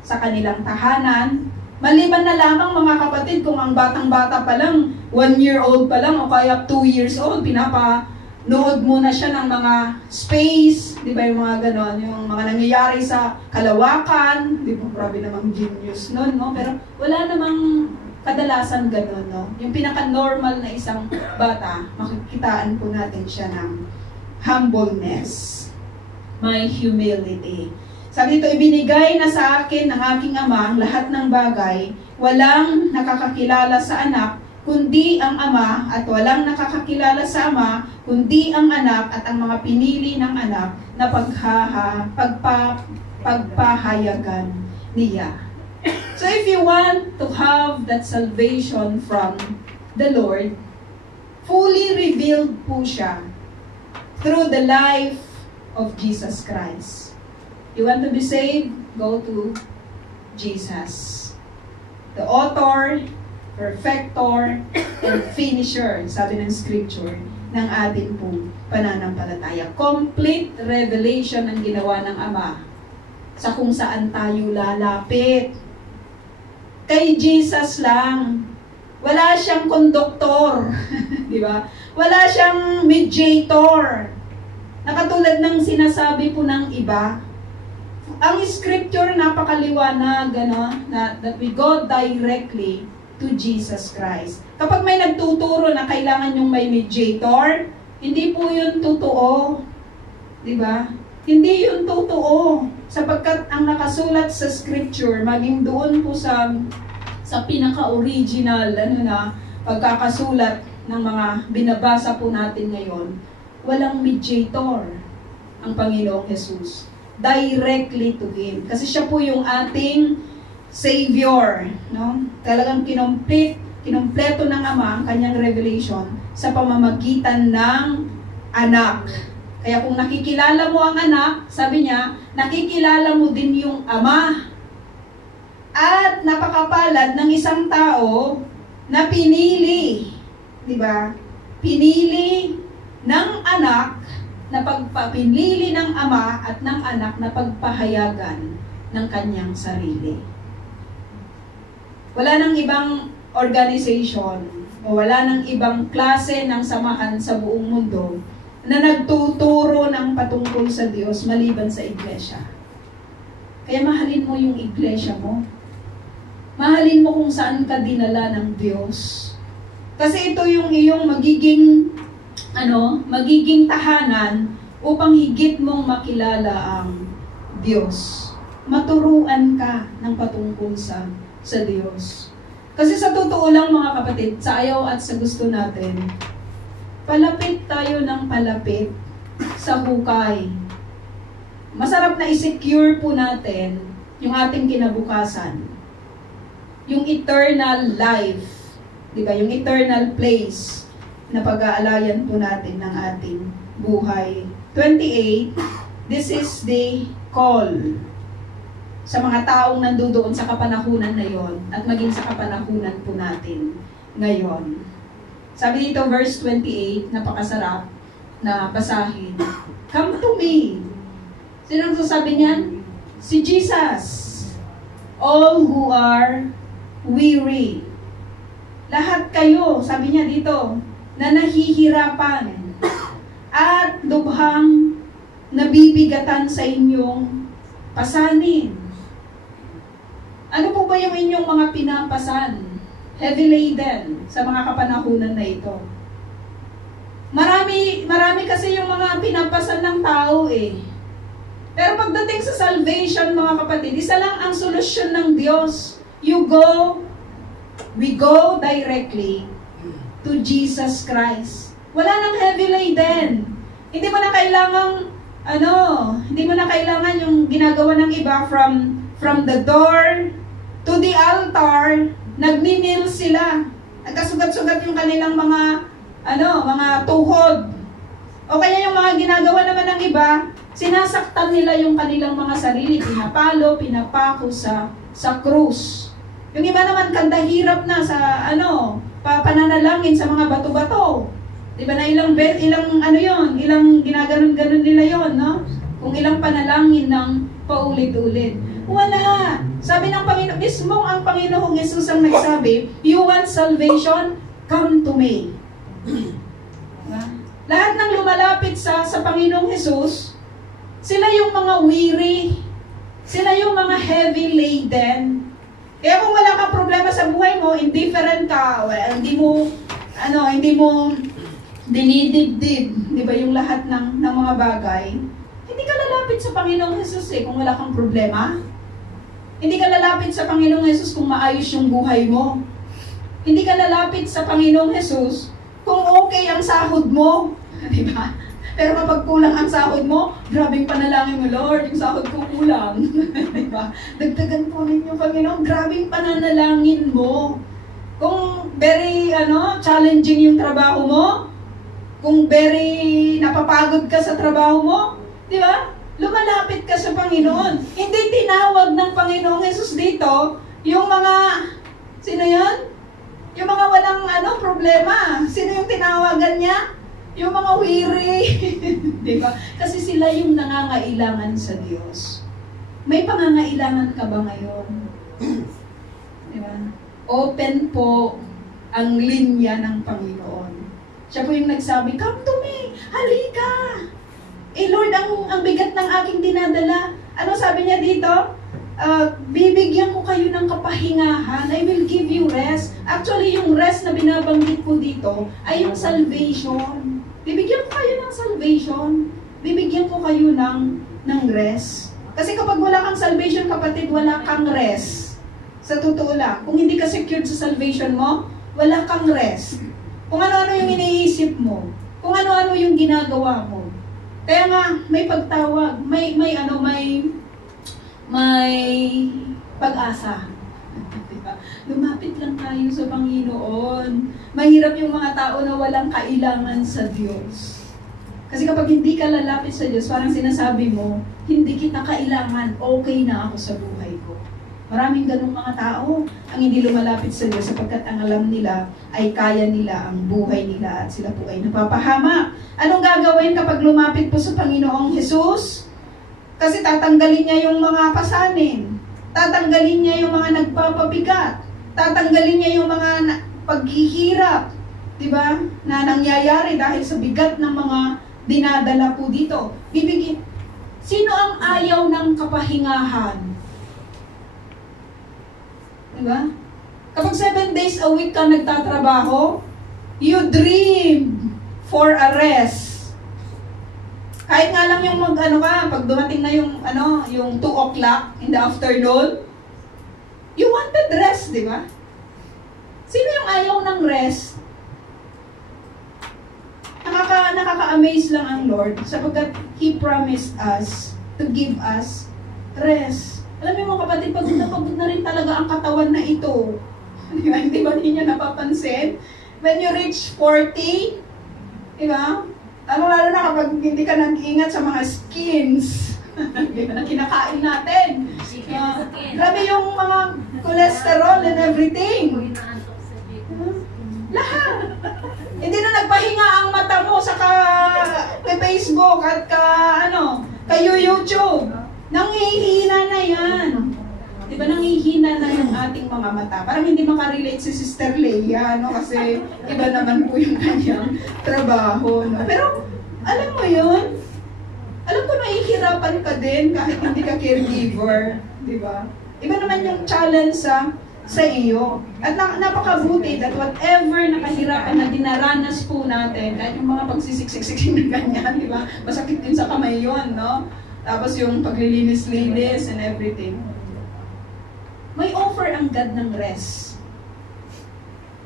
sa kanilang tahanan. Maliban na lamang, mga kapatid, kung ang batang-bata pa lang, 1-year-old pa lang o kaya 2 years old, pinapanood muna siya ng mga space, di ba, yung mga ganon, yung mga nangyayari sa kalawakan, di ba, grabe namang genius nun, no? Pero wala namang kadalasan ganon, no? Yung pinaka-normal na isang bata, makikitaan po natin siya ng humbleness, may humility. Sabi dito, ibinigay na sa akin ng aking ama ang lahat ng bagay, walang nakakakilala sa anak, kundi ang ama, at walang nakakakilala sa ama, kundi ang anak at ang mga pinili ng anak na pagpahayagan niya. So if you want to have that salvation from the Lord, fully revealed po siya through the life of Jesus Christ. You want to be saved? Go to Jesus. The author, perfecter, and finisher, sabi ng scripture, ng ating pong pananampalataya. Complete revelation ang ginawa ng Ama sa kung saan tayo lalapit. Kay Jesus lang. Wala siyang konduktor. Di ba? Wala siyang mediator. Nakatulad ng sinasabi po ng iba, ang scripture napakaliwanag, that we go directly to Jesus Christ. Kapag may nagtuturo na kailangan yung may mediator, hindi po yun totoo. Di ba? Hindi yun totoo. Sapagkat ang nakasulat sa scripture, maging doon po sa pinaka-original, pagkakasulat ng mga binabasa po natin ngayon, walang mediator ang Panginoong Jesus. directly to Him. Kasi siya po yung ating Savior. No? Talagang kinumpleto ng Ama ang kanyang revelation sa pamamagitan ng anak. Kaya kung nakikilala mo ang anak, sabi niya, nakikilala mo din yung Ama. At napakapalad ng isang tao na pinili, di ba? Pinili ng anak na pagpapinili ng Ama at ng anak na pagpahayagan ng kanyang sarili. Wala nang ibang organization o wala nang ibang klase ng samahan sa buong mundo na nagtuturo ng patungkol sa Diyos maliban sa iglesia. Kaya mahalin mo yung iglesia mo. Mahalin mo kung saan ka dinala ng Diyos. Kasi ito yung iyong magiging tahanan upang higit mong makilala ang Diyos. Maturuan ka ng patungkol sa Diyos. Kasi sa totoo lang mga kapatid, sa ayaw at sa gusto natin, palapit tayo ng palapit sa hukay. Masarap na i-secure po natin yung ating kinabukasan. Yung eternal life. Diba? Yung eternal place na pag-aalayan po natin ng ating buhay. 28, this is the call sa mga taong nandoon sa kapanahunan na yon at maging sa kapanahunan po natin ngayon. Sabi dito, verse 28, napakasarap na basahin. Come to me. Sino ang sasabi niyan? Si Jesus. All who are weary. Lahat kayo, sabi niya dito, na nahihirapan at lubhang nabibigatan sa inyong pasanin. Ano po ba yung inyong mga pinapasan? Heavy laden sa mga kapanahunan na ito. Marami kasi yung mga pinapasan ng tao eh. Pero pagdating sa salvation, mga kapatid, isa lang ang solusyon ng Diyos. We go directly to Jesus Christ. Wala nang heavy laden. Hindi mo na kailangan yung ginagawa ng iba from the door to the altar, nagninil sila. Nagkasugat-sugat yung kanilang mga tuhod. O kaya yung mga ginagawa naman ng iba, sinasaktan nila yung kanilang mga sarili, pinapako sa krus. Yung iba naman kandahirap na sa pananalangin sa mga bato-bato. Diba na ilang ginaganon-ganon nila yon, no? Kung ilang panalangin ng paulit-ulit. Wala. Sabi ng Panginoon, mismong ang Panginoong Jesus ang nagsabi, you want salvation? Come to me. Diba? Lahat ng lumalapit sa Panginoong Jesus, sila yung mga weary, sila yung mga heavy laden. Kaya kung wala kang problema sa buhay mo, indifferent ka, hindi mo dinidibdib, di ba, yung lahat ng mga bagay, hindi ka lalapit sa Panginoong Jesus kung wala kang problema. Hindi ka lalapit sa Panginoong Jesus kung maayos yung buhay mo. Hindi ka lalapit sa Panginoong Jesus kung okay ang sahod mo. Di ba? Pero kapag kulang ang sahod mo, grabing panalangin mo, Lord, yung sahod ko kulang. Di ba? Dagdagan po ninyo, Panginoon, grabing pananalangin mo. Kung very challenging yung trabaho mo, kung very napapagod ka sa trabaho mo, di ba? Lumalapit ka sa Panginoon. Hindi tinawag ng Panginoong Jesus dito yung mga, sino yun? Yung mga walang problema. Sino yung tinawagan niya? Yung mga weary. Di ba? Kasi sila yung nangangailangan sa Diyos. May pangangailangan ka ba ngayon? Di ba? Open po ang linya ng Panginoon. Siya po yung nagsabi, come to me, halika. Lord, ang bigat ng aking dinadala. Ano sabi niya dito? Bibigyan ko kayo ng kapahingahan. I will give you rest. Actually, yung rest na binabanggit po dito ay yung salvation. Bibigyan ko kayo ng salvation. Bibigyan ko kayo ng rest. Kasi kapag wala kang salvation, kapatid, wala kang rest. Sa totoo lang, kung hindi ka secured sa salvation mo, wala kang rest. Kung ano-ano yung iniisip mo, kung ano-ano yung ginagawa mo, Kaya nga, may pagtawag, may pag-asa. Diba? Lumapit lang tayo sa Panginoon. Mahirap yung mga tao na walang kailangan sa Diyos. Kasi kapag hindi ka lalapit sa Diyos, parang sinasabi mo, hindi kita kailangan, okay na ako sa buhay ko. Maraming ganung mga tao ang hindi lumalapit sa Diyos sapagkat ang alam nila ay kaya nila ang buhay nila at sila po ay napapahamak. Anong gagawin kapag lumapit po sa Panginoong Jesus? Kasi tatanggalin niya yung mga pasanin. Tatanggalin niya yung mga nagpapabigat. Tatanggalin niya yung mga paghihirap. Diba? Na nangyayari dahil sa bigat ng mga dinadala po dito. Bibigyan. Sino ang ayaw ng kapahingahan? Diba? Kapag 7 days a week ka nagtatrabaho, you dream for a rest. Kahit nga lang yung pag dumating na yung 2 o'clock in the afternoon, you wanted rest, di ba? Sino yung ayaw ng rest? Nakaka-amaze lang ang Lord sapagkat He promised us to give us rest. Alam niyo mga kapatid, pagod na rin talaga ang katawan na ito. Hindi ba niya napapansin? When you reach 40, di ba? Lalo na kapag hindi ka nag-iingat sa mga skins na kinakain natin. Grabe yung mga cholesterol and everything. Lahat. Hindi na nagpahinga ang mata mo sa Facebook at kayo YouTube. Nanghihina na yan. Di ba nanghihina na yung ating mga mata? Parang hindi makarelate si Sister Leia, kasi iba naman po yung kanyang trabaho. Pero, alam mo yun? Alam ko nahihirapan ka din kahit hindi ka caregiver. Di ba? Iba naman yung challenge sa iyo. At napakabuti that whatever na kahirapan na dinaranas po natin, kahit yung mga pagsisiksik-siksik na ganyan, di ba? Masakit din sa kamay yun, no? Tapos yung paglilinis-linis and everything. May offer ang God ng rest.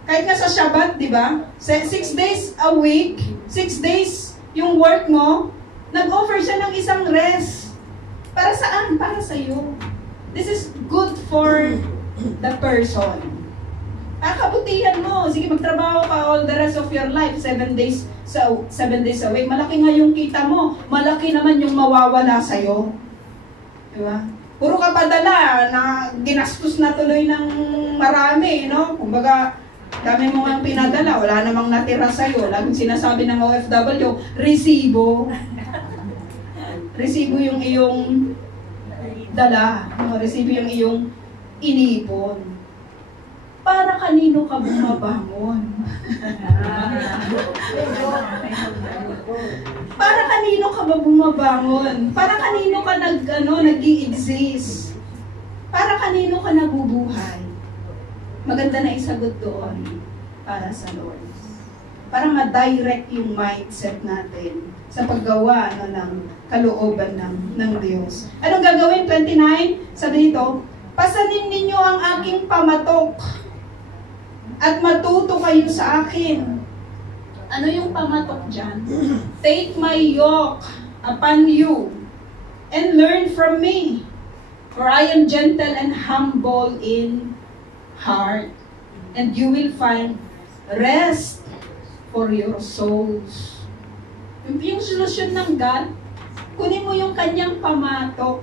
Kahit nga sa Shabbat, di ba? 6 days a week, 6 days yung work mo, nag-offer siya ng isang rest. Para saan? Para sa'yo. This is good for the person. Kabutihan mo. Sige, magtrabaho ka all the rest of your life, 7 days a week. Malaki nga yung kita mo. Malaki naman yung mawawala sa'yo. Diba? Puro ka padala na ginastos na tuloy ng marami, no? Kumbaga, dami mo nga pinadala, wala namang natira sa'yo. Laging sinasabi ng OFW, resibo. Resibo yung iyong dala. Resibo yung iyong inipon. Para kanino ka bumabangon? Para kanino ka ba bumabangon? Para kanino ka nag-i-exist? Para kanino ka nabubuhay? Maganda na isagot doon para sa Lord. Para ma-direct yung mindset natin sa paggawa ng kalooban ng Diyos. Anong gagawin? 29, sabi dito, pasanin ninyo ang aking pamatok at matuto kayo sa akin. Ano yung pamatok dyan? Take my yoke upon you and learn from me. For I am gentle and humble in heart, and you will find rest for your souls. Yung solusyon ng God, kunin mo yung kanyang pamatok.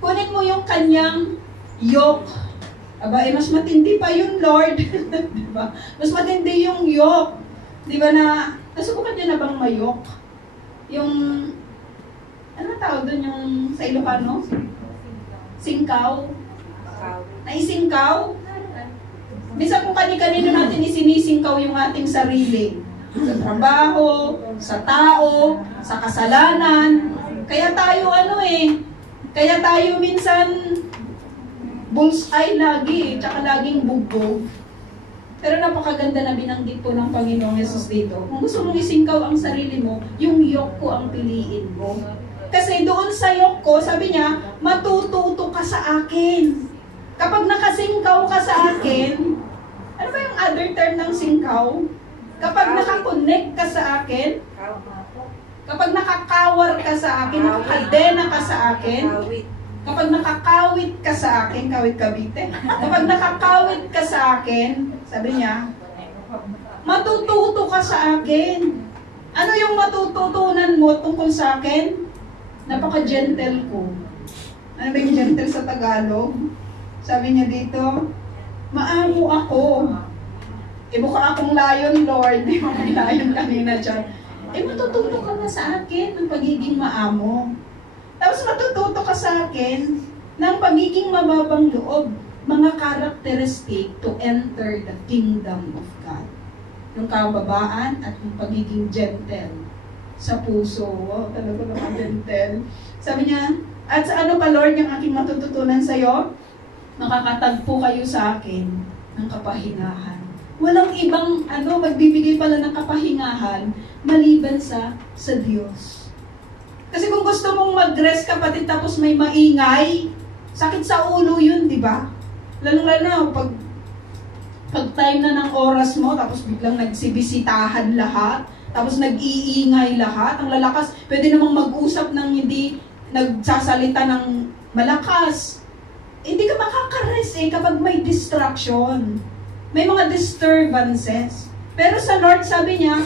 Kunin mo yung kanyang yoke. Aba, mas matindi pa yun, Lord. Diba? Mas matindi yung yoke. Diba nasubukan nyo na bang mayok? Yung, ano tawag doon yung sa Ilocano? Singkaw? Naisingkaw? Bisa kung kani-kanino natin isinisingkaw yung ating sarili. Sa trabaho, sa tao, sa kasalanan. Kaya tayo kaya tayo minsan bullseye lagi, tsaka laging bugbog. Pero napakaganda na binanggit po ng Panginoong Yesus dito. Kung gusto mong isingkaw ang sarili mo, yung yoke ko ang piliin mo. Kasi doon sa yoke ko, sabi niya, matututo ka sa akin. Kapag nakasingkaw ka sa akin, ano ba yung other term ng singkaw? Kapag nakakonect ka sa akin, Kapag nakakawar ka sa akin, nakakadena ka sa akin, kapag nakakawit ka sa akin, kawit Cavite, kapag nakakawit ka sa akin, sabi niya, matututo ka sa akin. Ano yung matututunan mo tungkol sa akin? Napaka-gentle ko. Ano ba yung gentle sa Tagalog? Sabi niya dito, maamo ako. Mukha akong lion, Lord. May lion kanina dyan. Matututo ka na sa akin ng pagiging maamo. Tapos matututo ka sa akin ng pagiging mababang loob. Mga characteristic to enter the kingdom of God. Yung kababaan at yung pagiging gentle sa puso. Wow, talaga naman gentle. Sabi niya, at sa ano ka, Lord, yung aking matututunan sa'yo? Makakatagpo kayo sa akin ng kapahingahan. Walang ibang magbibigay pala ng kapahingahan maliban sa Diyos. Kasi kung gusto mong mag-rest kapatid tapos may maingay, sakit sa ulo yun, di ba? Lalo-lalo na pag time na ng oras mo, tapos biglang nagsibisitahan lahat, tapos nag-iingay lahat, ang lalakas, pwede namang mag-usap ng hindi nagsasalita ng malakas. Hindi ka makaka-rest kapag may distraction. May mga disturbances. Pero sa Lord, sabi niya,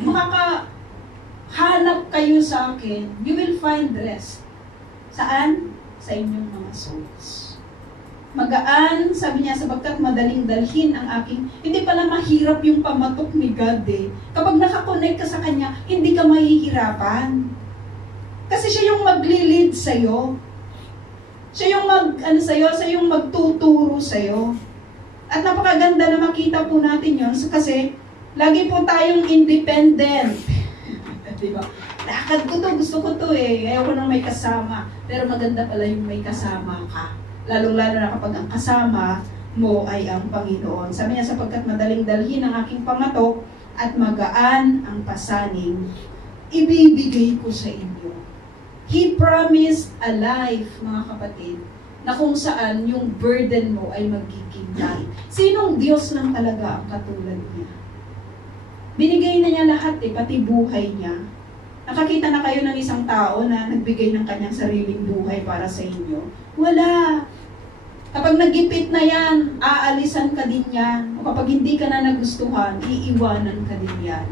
makakahanap kayo sa akin. You will find rest. Saan? Sa inyong mga souls. Magaan, sabi niya, sapagkat madaling dalhin ang aking, hindi pala mahirap yung pamatok ni God Kapag nakakonect ka sa Kanya, hindi ka mahihirapan. Kasi siya yung magli-lead sa'yo. Siya yung siya yung magtuturo sa'yo. At napakaganda na makita po natin yun kasi lagi po tayong independent. Diba? Lakad ko to, gusto ko to Ayaw ko nang may kasama. Pero maganda pala yung may kasama ka. Lalong-lalo na kapag ang kasama mo ay ang Panginoon. Sabi niya, sapagkat madaling dalhin ang aking pamatok at magaan ang pasaning, ibibigay ko sa inyo. He promised a life, mga kapatid, na kung saan yung burden mo ay magiging light. Sinong Diyos lang talaga ang katulad niya? Binigay na niya lahat pati buhay niya. Nakakita na kayo ng isang tao na nagbigay ng kanyang sariling buhay para sa inyo? Wala. Kapag nagipit na yan, aalisan ka din yan. O kapag hindi ka na nagustuhan, iiwanan ka din yan.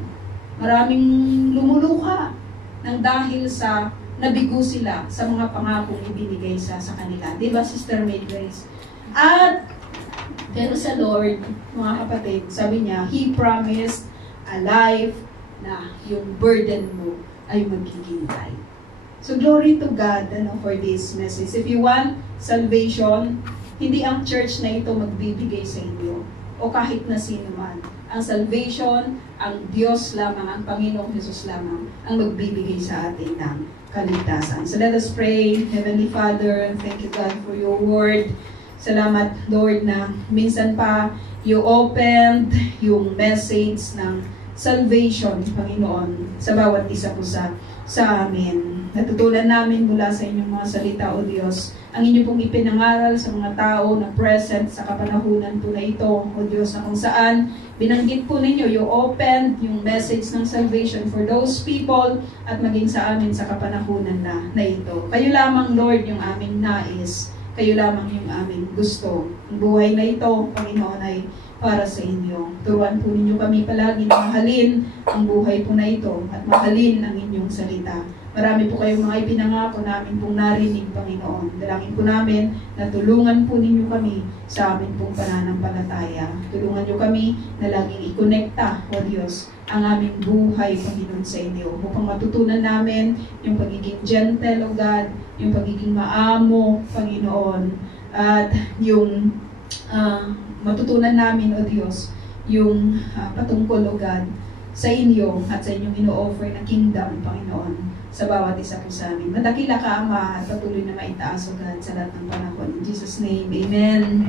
Maraming lumuluha nang dahil sa nabigo sila sa mga pangakong ibinigay sa kanila. Diba, Sister May Grace? Pero sa Lord, mga kapatid, sabi niya, He promised a life na yung burden mo ay magiging light. So, glory to God for this message. If you want salvation, hindi ang church na ito magbibigay sa inyo o kahit na sino man. Ang salvation, ang Diyos lamang, ang Panginoong Jesus lamang ang magbibigay sa atin ng kaligtasan. So let us pray. Heavenly Father, thank you God for your word. Salamat Lord na minsan pa you opened yung message ng salvation, Panginoon, sa bawat isa po sa amin. Natutunan namin mula sa inyong mga salita, O Diyos, ang inyo pong ipinangaral sa mga tao na present sa kapanahunan po na ito, O Diyos, na kung saan binanggit po ninyo, you opened yung message ng salvation for those people at maging sa amin sa kapanahunan na ito. Kayo lamang, Lord, yung aming nais. Kayo lamang yung aming gusto. Ang buhay na ito, Panginoon, ay para sa inyo. Turuan po ninyo kami palagi na mahalin ang buhay po na ito at mahalin ang inyong salita. Marami po kayong mga ipinangako namin pong narinig, Panginoon. Dalangin po namin na tulungan po ninyo kami sa amin pong pananampalataya. Tulungan nyo kami na laging ikonekta, O Diyos, ang aming buhay, Panginoon, sa inyo. Upang matutunan namin yung pagiging gentle, O God, yung pagiging maamo, Panginoon, at yung matutunan namin, O Diyos, yung patungkol, O God, sa inyo at sa inyong ino-offer na kingdom, Panginoon, sa bawat isa po sa amin. Madakila ka, Ama, at patuloy na maitaas, O God, sa lahat ng panahon. In Jesus' name, Amen.